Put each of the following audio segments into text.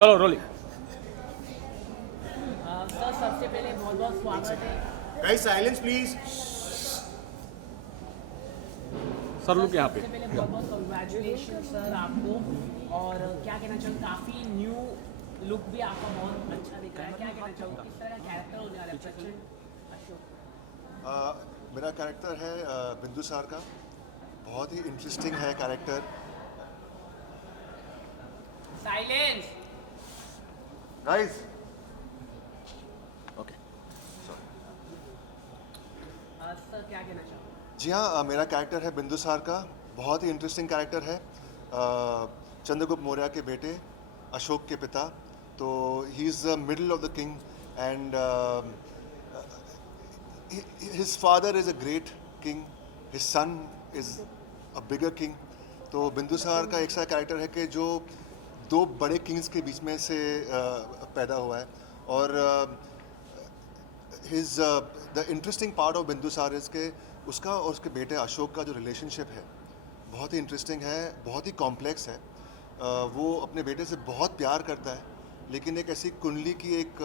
चलो rolling. Sir सबसे पहले बहुत बहुत स्वागत है। Guys, silence please. Sir look यहाँ पे। सबसे पहले बहुत बहुत कंग्रेचुलेशन सर आपको। और क्या कहना चाहूँ, काफ़ी न्यू लुक भी आपका बहुत अच्छा दिख रहा है। क्या कहना चाहूँ, किस तरह का कैरेक्टर होने वाला है प्रचंड अशोक? मेरा कैरेक्टर है बिंदुसार का। बहुत ही इंटरेस्टिंग है character. Silence. Guys okay sir क्या कहना चाहूँ? जी हाँ, मेरा कैरेक्टर है बिंदुसार का। बहुत ही इंटरेस्टिंग कैरेक्टर है। चंद्रगुप्त मौर्य के बेटे, अशोक के पिता। तो he is the middle of the king and his father is a great king, his son is a bigger king. तो बिंदुसार का एक सा कैरेक्टर है कि जो दो बड़े किंग्स के बीच में से पैदा हुआ है। और his the interesting part of Bindusara is के उसका और उसके बेटे अशोक का जो रिलेशनशिप है बहुत ही इंटरेस्टिंग है, बहुत ही कॉम्प्लेक्स है। वो अपने बेटे से बहुत प्यार करता है, लेकिन एक ऐसी कुंडली की एक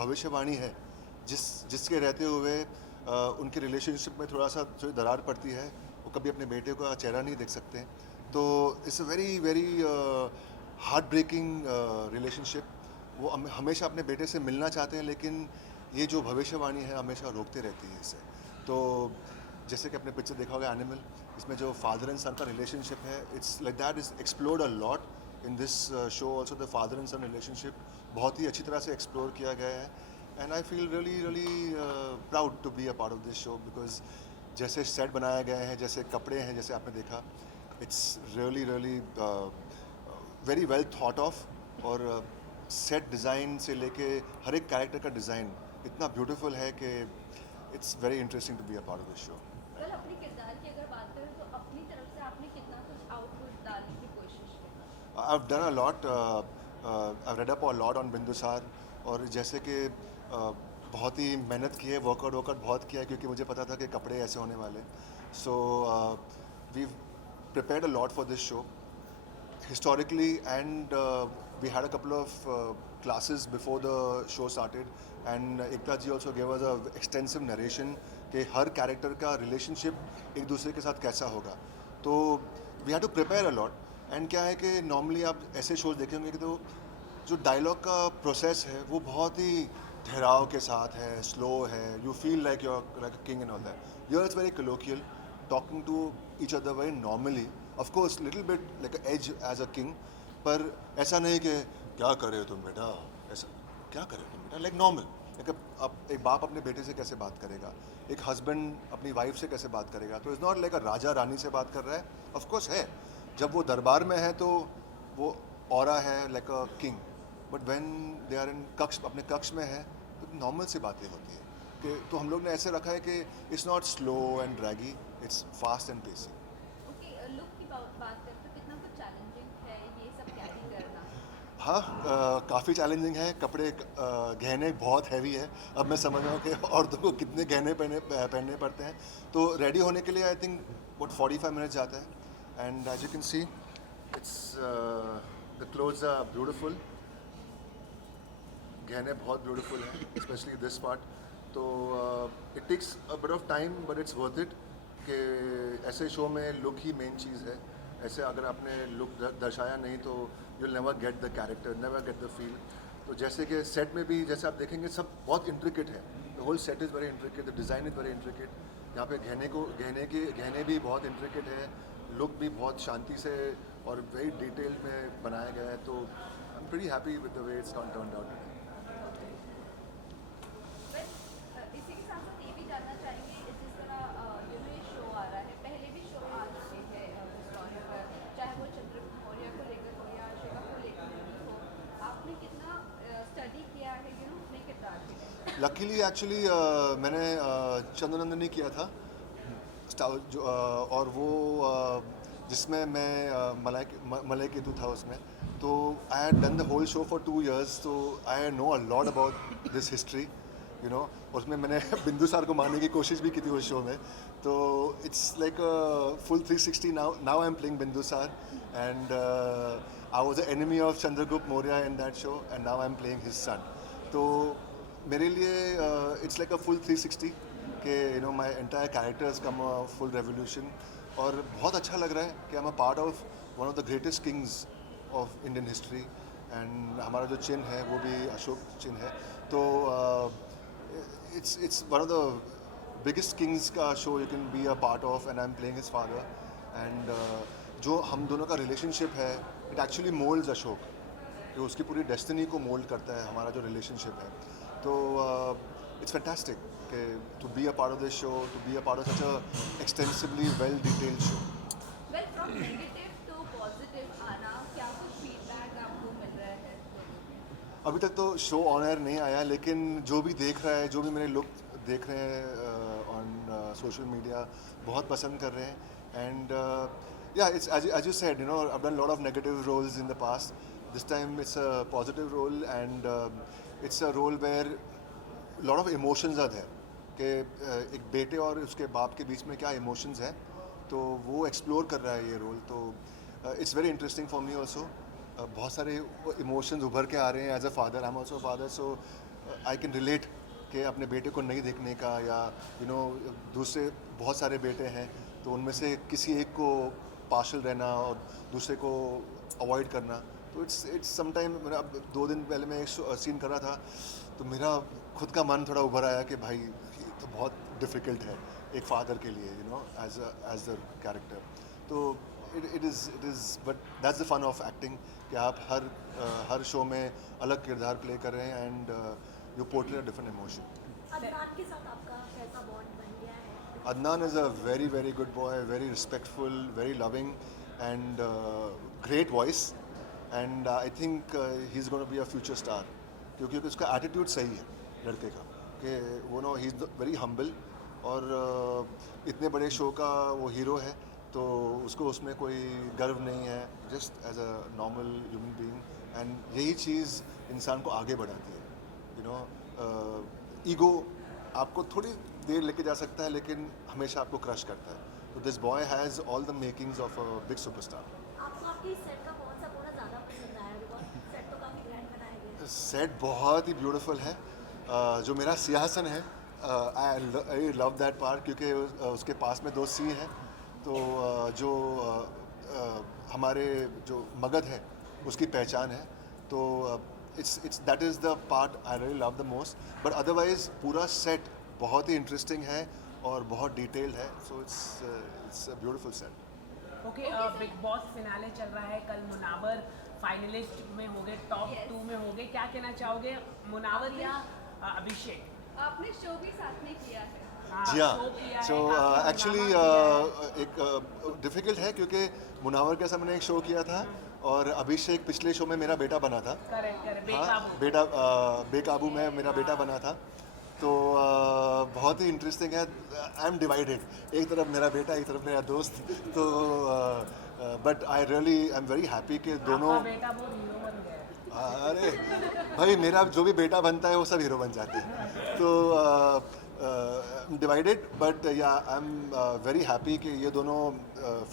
भविष्यवाणी है जिसके रहते हुए उनके रिलेशनशिप में थोड़ी दरार पड़ती है। वो कभी अपने बेटे का चेहरा नहीं देख सकते। तो it's a very very heart breaking relationship. वो हमेशा अपने बेटे से मिलना चाहते हैं, लेकिन ये जो भविष्यवाणी है हमेशा रोकते रहती है इसे। तो जैसे कि आपने पिक्चर देखा होगा एनिमल, इसमें जो फादर एंड सन का रिलेशनशिप है, it's like that is explored a lot in this show also. The father and son relationship बहुत ही अच्छी तरह से एक्सप्लोर किया गया है। And I feel really proud to be a part of this show, because जैसे सेट बनाया गया है, जैसे कपड़े हैं, जैसे आपने देखा, it's really very well thought of. और सेट डिज़ाइन से लेके हर एक कैरेक्टर का डिज़ाइन इतना ब्यूटीफुल है कि it's very interesting to be a part of this show. कल अपने किरदार की अगर बात करें तो अपनी तरफ से आपने कितना कुछ आउटपुट डालने की कोशिश की? I've done a lot. I've read up a lot on Bindusara. और जैसे कि बहुत ही मेहनत की है, वर्कआउट बहुत किया है, क्योंकि मुझे पता था कि कपड़े ऐसे होने वाले। So we prepared a lot for this show historically, and we had a couple of classes before the show started, and Ekta ji also gave us a extensive narration कि हर कैरेक्टर का रिलेशनशिप एक दूसरे के साथ कैसा होगा। तो we have to prepare a lot. And क्या है कि नॉर्मली आप ऐसे शोज देखेंगे कि तो जो डायलॉग का प्रोसेस है वो बहुत ही ठहराव के साथ है, स्लो है, you feel like you are like a king and all that. Here it's very colloquial, talking to each other very normally, of course little bit like an edge as a king, पर ऐसा नहीं कि क्या कर रहे हो तुम बेटा, ऐसा क्या कर रहे हो तुम बेटा, लाइक नॉर्मल। अब एक बाप अपने बेटे से कैसे बात करेगा, एक हस्बैंड अपनी वाइफ से कैसे बात करेगा। तो इट्स नॉट लाइक अ राजा रानी से बात कर रहा है, ऑफ कोर्स है, जब वो दरबार में है तो वो ऑरा है like a king, but when they are in कक्ष, अपने कक्ष में है, तो नॉर्मल सी बातें होती है। कि तो हम लोग ने ऐसे रखा है कि it's not slow and draggy, it's fast and pacy. Okay, look की बात करें तो कितना कुछ चैलेंजिंग है ये सब कैरी करना? हाँ, काफ़ी चैलेंजिंग है। कपड़े गहने बहुत हैवी है। अब मैं समझ रहा हूँ कि औरतों को कितने गहने पहनने पड़ते हैं। तो रेडी होने के लिए आई थिंक what 45 मिनट जाता है। And as you can see it's the clothes are beautiful, गहने बहुत ब्यूटीफुल हैं, स्पेशली दिस पार्ट। तो it takes a bit of time but it's worth it. कि ऐसे शो में लुक ही मेन चीज़ है। ऐसे अगर आपने लुक दर्शाया नहीं तो you never get the character, never get the feel. तो जैसे कि सेट में भी जैसे आप देखेंगे सब बहुत इंट्रिकेट है, the whole set is very intricate, the design is very intricate. यहाँ पे गहने भी बहुत इंट्रिकेट है, लुक भी बहुत शांति से और वेरी डिटेल में बनाया गया है। तो I am pretty happy with the way it's turned out. इसी के साथ साथ ये भी जानना चाहेंगे, जिस तरह ये शो आ रहा है, पहले भी शो आ चुके हैं स्टोरी पर, चाहे वो चंद्रगुप्त मौर्य को लेकर हो या अशोका को लेकर हो, आपने कितना स्टडी किया है अपने किरदार के लिए? लकीली एक्चुअली मैंने चंद्रनंदनी किया था और वो जिसमें मैं मलय केतु था उसमें। तो I had done the whole show for 2 years, तो I know a lot about this history, you know. उसमें मैंने बिंदुसार को मारने की कोशिश भी की थी उस शो में। तो it's like full 360 now I am playing Bindusara. And I was the enemy of Chandragupta Maurya in that show, and now I'm playing his son. तो मेरे लिए it's like a full 360 कि my entire character has come a full revolution, और बहुत अच्छा लग रहा है कि I'm a part of one of the greatest kings of Indian history, and हमारा जो चिन्ह है वो भी अशोक चिन्ह है. तो it's one of the biggest kings का show you can be a part of, and I'm playing his father. And जो हम दोनों का रिलेशनशिप है, it actually molds अशोक, कि उसकी पूरी डेस्टिनी को मोल्ड करता है हमारा जो रिलेशनशिप है. तो it's fantastic कि to be a part of this show, to be a part of such a extensively well detailed show. Well, from negative to positive आना, क्या कुछ feedback आपको मिल रहा है? अभी तक तो शो ऑन एयर नहीं आया, लेकिन जो भी देख रहा है, जो भी मेरे लोग देख रहे हैं ऑन सोशल मीडिया, बहुत पसंद कर रहे हैं. And yeah, it's as you said, I've done a lot of negative roles in the past. This time it's a positive role, and it's a role where a lot of emotions are there. कि एक बेटे और उसके बाप के बीच में क्या emotions हैं, तो वो explore कर रहा है ये रोल. तो it's very interesting for me also. बहुत सारे emotions उभर के आ रहे हैं. As a father, I'm also a father, so I can relate कि अपने बेटे को नहीं देखने का, या दूसरे बहुत सारे बेटे हैं, तो उनमें से किसी एक को पार्शल रहना और दूसरे को अवॉइड करना. तो इट्स समटाइम. अब 2 दिन पहले मैं एक सीन कर रहा था, तो मेरा खुद का मन थोड़ा उभर आया कि भाई ये तो बहुत डिफ़िकल्ट है एक फादर के लिए, एज द कैरेक्टर. तो it is but that's the fun of acting, कि आप हर शो में अलग किरदार प्ले कर रहे हैं, and you portray a different emotion. Adnan के साथ आपका कैसा बॉन्ड बन गया है? Adnan is a very, very good boy, very respectful, very loving, and great voice. And I think he's going to be a future star. क्योंकि उसका attitude सही है लड़के का, कि वो he's very humble, और इतने बड़े शो का वो हीरो है, तो उसको उसमें कोई गर्व नहीं है, just as a normal human being. And यही चीज़ इंसान को आगे बढ़ाती है. ईगो आपको थोड़ी देर लेके जा सकता है, लेकिन हमेशा आपको क्रश करता है. तो this boy has all the makings of a big superstar. आपको आपकी सेट का कौन सा कोना ज़्यादा पसंद आया? बिकॉज सेट तो काफ़ी ग्रैंड बनाए गए. सेट बहुत ही ब्यूटीफुल है. जो मेरा सिंहासन है, आई लव दैट पार्ट, क्योंकि उसके पास में 2 सिंह हैं. तो जो हमारे जो मगध है उसकी पहचान है. तो it's that is the part I really love the most. But otherwise पूरा set बहुत ही इंटरेस्टिंग है और बहुत डिटेल्ड है. So it's a beautiful set. Okay, big boss finale चल रहा है. कल मुनावर फाइनलिस्ट में हो गए, टॉप 2 में हो गए. क्या कहना चाहोगे, मुनावर या अभिषेक? आपने शो भी साथ में किया है. जी हाँ. सो एक्चुअली एक डिफ़िकल्ट है, क्योंकि मुनावर के साथ मैंने एक शो किया था, और अभिषेक पिछले शो में मेरा बेटा बना था. करेक्ट. हाँ, बेकाबू में मेरा बेटा बना था. तो बहुत ही इंटरेस्टिंग है. आई एम डिवाइडेड, एक तरफ मेरा बेटा, एक तरफ मेरा दोस्त. तो but I am very happy कि दोनों. बेटा बहुत हीरो बन गया. अरे भाई, मेरा जो भी बेटा बनता है वो सब हीरो बन जाते हैं. तो डिवाइडेड, बट या आई एम वेरी हैप्पी कि ये दोनों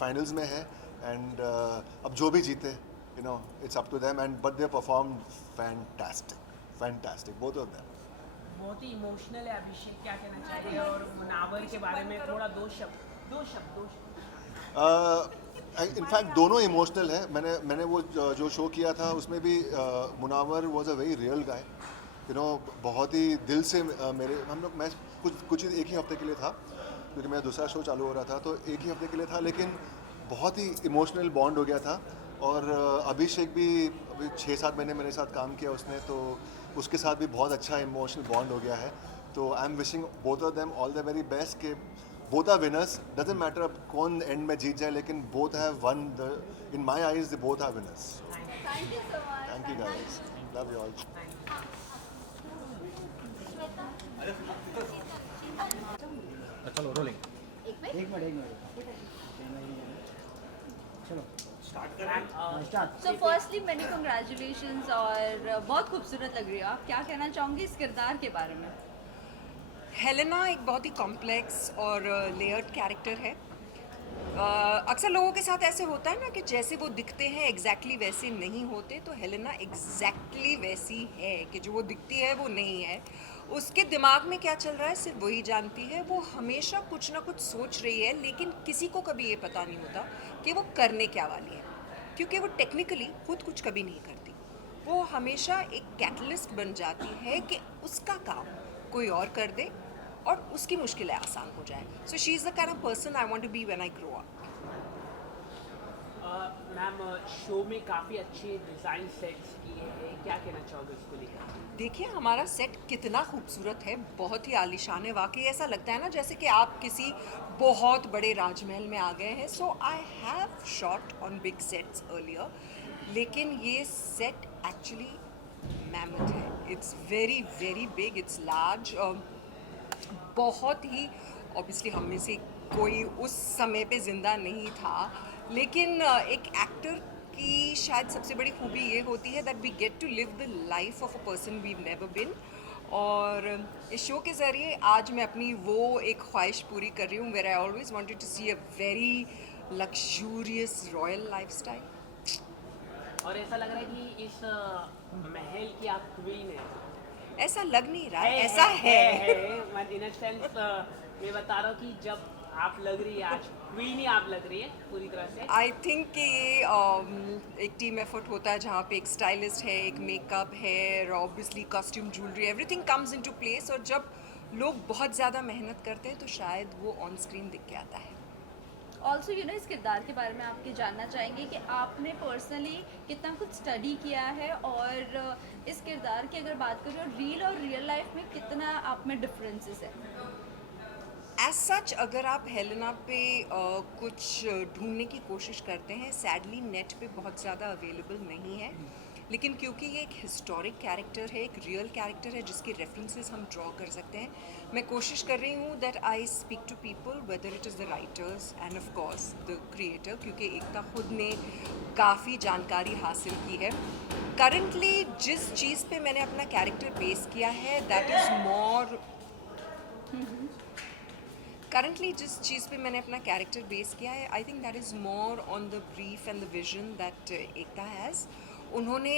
फाइनल्स में है. एंड अब जो भी जीते, it's up to them. And but they perform fantastic both of them. बहुत ही इमोशनल है अभिषेक. क्या कहना चाहिए, और मुनावर के बारे में थोड़ा दो शब्द. इनफैक्ट दोनों इमोशनल है. मैंने वो जो शो किया था उसमें भी Munawar was a very real guy. बहुत ही दिल से मैं कुछ एक ही हफ्ते के लिए था, क्योंकि मेरा दूसरा शो चालू हो रहा था, तो एक ही हफ्ते के लिए था, लेकिन बहुत ही इमोशनल बॉन्ड हो गया था. और अभिषेक भी अभी 6-7 महीने मेरे साथ काम किया उसने, तो उसके साथ भी बहुत अच्छा इमोशनल बॉन्ड हो गया है. तो I am wishing both of them all the very best. Okay both are winners. Doesn't matter अब कौन एंड में जीत जाए, लेकिन both have won. In my eyes they both are winners. Thank you so much. Thank you guys. Love you all. चलो rolling. एक minute चलो start. So firstly many congratulations, और बहुत खूबसूरत लग रही हो आप. क्या कहना चाहूँगी इस किरदार के बारे में? हेलेना एक बहुत ही कॉम्प्लेक्स और लेयर्ड कैरेक्टर है. अक्सर लोगों के साथ ऐसे होता है ना कि जैसे वो दिखते हैं एग्जैक्टली वैसे नहीं होते, तो हेलेना एग्जैक्टली वैसी है कि जो वो दिखती है वो नहीं है। उसके दिमाग में क्या चल रहा है सिर्फ वही जानती है। वो हमेशा कुछ ना कुछ सोच रही है, लेकिन किसी को कभी ये पता नहीं होता कि वो करने क्या वाली है, क्योंकि वो टेक्निकली खुद कुछ कभी नहीं करती। वो हमेशा एक कैटलिस्ट बन जाती है कि उसका काम कोई और कर दे और उसकी मुश्किलें आसान हो जाए। So she is the kind of person I want to be when I grow up. Ma'am, show में काफ़ी अच्छे डिज़ाइन सेट्स किए हैं, क्या कहना चाहोगे उसको लेकर? देखिए हमारा सेट कितना खूबसूरत है, बहुत ही आलीशान है। वाकई ऐसा लगता है ना जैसे कि आप किसी बहुत बड़े राजमहल में आ गए हैं। So I have shot on big sets earlier, लेकिन ये सेट एक्चुअली मैमथ है। It's very very big, it's large. बहुत ही ऑब्वियसली हम में से कोई उस समय पे ज़िंदा नहीं था, लेकिन एक एक्टर की शायद सबसे बड़ी खूबी ये होती है that we get to live the life of a person we never been. और इस शो के ज़रिए आज मैं अपनी वो एक ख्वाहिश पूरी कर रही हूँ where I always wanted to see a very luxurious royal lifestyle. और ऐसा लग रहा है कि इस महल की आप क्वीन है। ऐसा लग नहीं रहा है, ऐसा है। इन अ सेंस मैं बता रहा हूँ कि जब आप लग रही है आज क्वीन ही आप लग रही है पूरी तरह से। आई थिंक कि ये एक टीम एफर्ट होता है जहाँ पे एक स्टाइलिस्ट है, एक मेकअप है, obviously costume, jewellery, everything comes into place. और जब लोग बहुत ज़्यादा मेहनत करते हैं तो शायद वो ऑन स्क्रीन दिख के आता है। ऑल्सो इस किरदार के बारे में आपके जानना चाहेंगे कि आपने पर्सनली कितना कुछ स्टडी किया है, और इस किरदार की अगर बात करें रील और रियल लाइफ में कितना आप में डिफरेंसेस है। एज सच अगर आप हेलेना पे कुछ ढूंढने की कोशिश करते हैं, सैडली नेट पे बहुत ज़्यादा अवेलेबल नहीं है। लेकिन क्योंकि ये एक हिस्टोरिक कैरेक्टर है, एक रियल कैरेक्टर है जिसके रेफरेंसेस हम ड्रॉ कर सकते हैं, मैं कोशिश कर रही हूँ that I speak to people whether it is the writers and of course the creator, क्योंकि एकता खुद ने काफ़ी जानकारी हासिल की है। करंटली जिस चीज़ पे मैंने अपना कैरेक्टर बेस किया है दैट इज़ मोर करंटली जिस चीज़ पे मैंने अपना कैरेक्टर बेस किया है, I think that is more on the brief and the vision that Ekta has. उन्होंने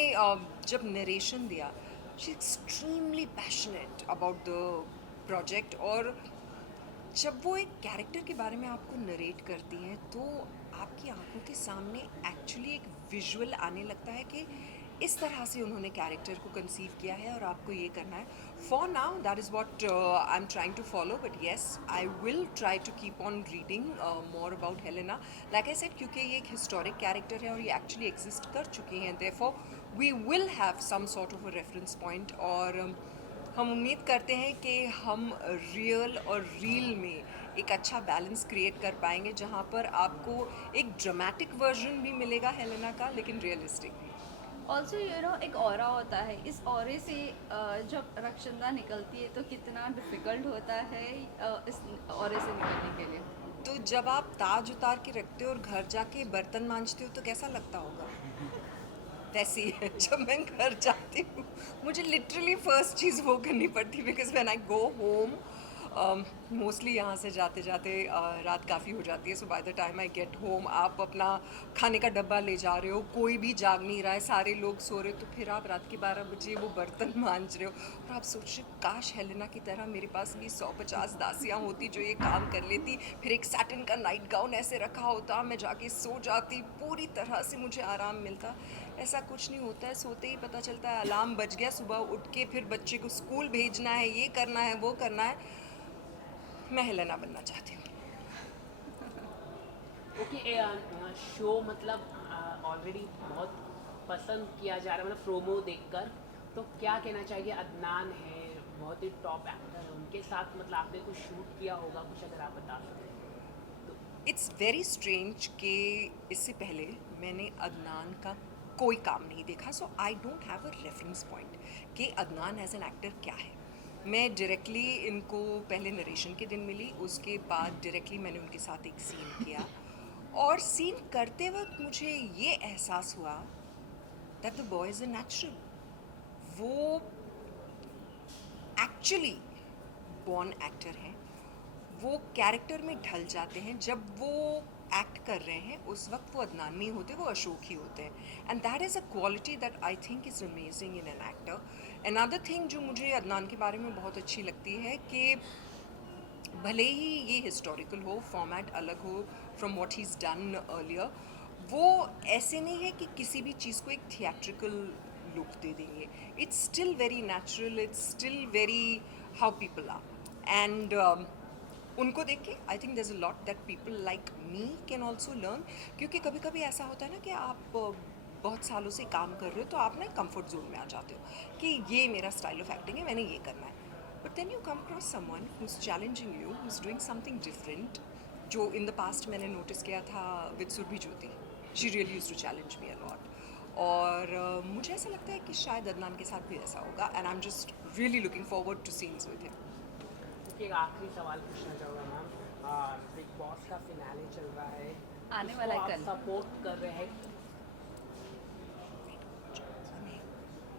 जब नरेशन दिया, she extremely passionate about the project. और जब वो एक कैरेक्टर के बारे में आपको नरेट करती हैं तो आपकी आंखों के सामने एक्चुअली एक विजुअल आने लगता है कि इस तरह से उन्होंने कैरेक्टर को कंसीव किया है और आपको ये करना है। For now that is what I am trying to follow, but yes I will try to keep on reading more about Helena. Like I said, क्योंकि ये एक हिस्टोरिक कैरेक्टर है और ये एक्चुअली एग्जिस्ट कर चुकी हैं, therefore we will have some sort of a reference point. और हम उम्मीद करते हैं कि हम रियल और रील में एक अच्छा बैलेंस क्रिएट कर पाएंगे, जहाँ पर आपको एक ड्रामेटिक वर्जन भी मिलेगा हेलेना का, लेकिन रियलिस्टिक भी। ऑल्सो एक ऑरा होता है, इस ऑरे से जब रक्षंदा निकलती है तो कितना डिफ़िकल्ट होता है इस ऑरे से निकलने के लिए। तो जब आप ताज उतार के रखते हो और घर जाके बर्तन मांजते हो तो कैसा लगता होगा? वैसे ही है, जब मैं घर जाती हूँ मुझे लिटरली फर्स्ट चीज़ वो करनी पड़ती है, because when I go home mostly यहाँ से जाते जाते रात काफ़ी हो जाती है। So by the time I get home आप अपना खाने का डब्बा ले जा रहे हो, कोई भी जाग नहीं रहा है, सारे लोग सो रहे हो, तो फिर आप रात के 12 बजे वो बर्तन मांज रहे हो और आप सोच रहे हो काश हेलेना की तरह मेरे पास भी 150 दासियाँ होती जो ये काम कर लेती, फिर एक सैटिन का नाइट गाउन ऐसे रखा होता, मैं जाके सो जाती, पूरी तरह से मुझे आराम मिलता। ऐसा कुछ नहीं होता है, सोते ही पता चलता है अलार्म बज गया, सुबह उठ के फिर बच्चे को स्कूल भेजना है, ये करना है, वो करना है। मैं हेलेना बनना चाहती हूँ। ओके, शो मतलब ऑलरेडी बहुत पसंद किया जा रहा है, मतलब प्रोमो देखकर। तो क्या कहना चाहिए, अदनान है बहुत ही टॉप एक्टर है, उनके साथ मतलब आपने कुछ शूट किया होगा, कुछ अगर आप बता सकें। इट्स वेरी स्ट्रेंज कि इससे पहले मैंने अदनान का कोई काम नहीं देखा, so I don't have a reference point कि अदनान एज एन एक्टर क्या है। मैं डायरेक्टली इनको पहले नरेशन के दिन मिली, उसके बाद डायरेक्टली मैंने उनके साथ एक सीन किया और सीन करते वक्त मुझे ये एहसास हुआ that the boy is a natural. वो एक्चुअली बॉर्न एक्टर हैं, वो कैरेक्टर में ढल जाते हैं। जब वो एक्ट कर रहे हैं उस वक्त वो अदनान नहीं होते, वो अशोक ही होते हैं. And that is a quality that I think is amazing in an actor. Another thing जो मुझे अदनान के बारे में बहुत अच्छी लगती है कि भले ही ये हिस्टोरिकल हो, फॉर्मेट अलग हो from what he is done earlier, वो ऐसे नहीं है कि किसी भी चीज़ को एक थिएट्रिकल लुक दे देंगे. It's still very natural, it's still very how people are. And उनको देख के I think there is a lot that people like me can also learn. क्योंकि कभी कभी ऐसा होता है ना कि आप बहुत सालों से काम कर रहे हो तो आप ना कंफर्ट जोन में आ जाते हो कि ये मेरा स्टाइल ऑफ एक्टिंग है, मैंने ये करना है. But then you come across someone who is challenging you, who is doing something different. जो इन द पास्ट मैंने नोटिस किया था with Surbhi Jyoti, she really used to challenge me a lot. और मुझे ऐसा लगता है कि शायद अदनान के साथ भी ऐसा होगा. And I am just really looking forward to scenes with him. एक आखिरी सवाल पूछना चाहूँगा मैम. बिग बॉस का फिनाले चल रहा है, आने वाला है कल. सपोर्ट कर रहे हैं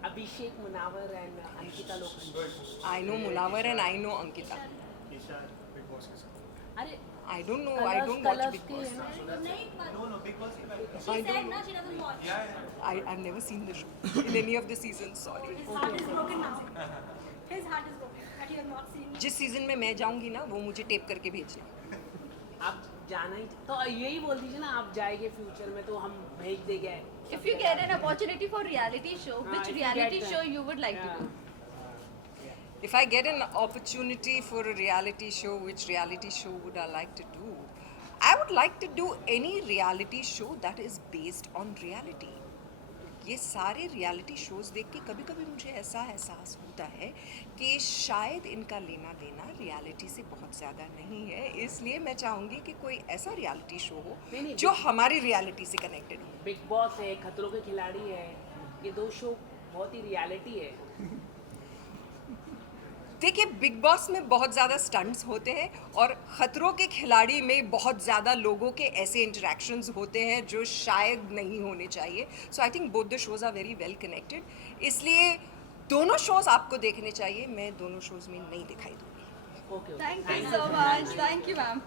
Abhishek Munawar and Ankita Lokhande. I know Munawar and I know Ankita. अरे I don't know. I don't watch Big Boss. She said no, she doesn't watch. I've never seen the show in any of the seasons. Sorry. His heart is broken now. His heart is broken that you have not seen. जिस season में मैं जाऊंगी ना वो मुझे tape करके भेजना. आप जाना ही तो यही बोल दीजिए ना, आप जाएंगे फ्यूचर में तो हम भेज देंगे. If you get an opportunity for reality show, which if you reality get show you would like to do? If I get an opportunity for a reality show, which reality show would I like to do? I would like to do any reality show that is based on reality. ये सारे reality shows देख के कभी कभी मुझे ऐसा एहसास होता है कि शायद इनका लेना देना रियलिटी से बहुत ज़्यादा नहीं है. इसलिए मैं चाहूँगी कि कोई ऐसा रियलिटी शो हो नहीं, जो हमारी रियलिटी से कनेक्टेड हो. बिग बॉस है, खतरों के खिलाड़ी है, ये दो शो बहुत ही रियलिटी है. देखिए बिग बॉस में बहुत ज़्यादा स्टंट्स होते हैं और ख़तरों के खिलाड़ी में बहुत ज़्यादा लोगों के ऐसे इंटरेक्शंस होते हैं जो शायद नहीं होने चाहिए. So I think both the shows are very well connected. इसलिए दोनों शोज़ आपको देखने चाहिए. मैं दोनों शोज़ में नहीं दिखाई दूँगी. Okay. Thank you so much. Thank you, ma'am.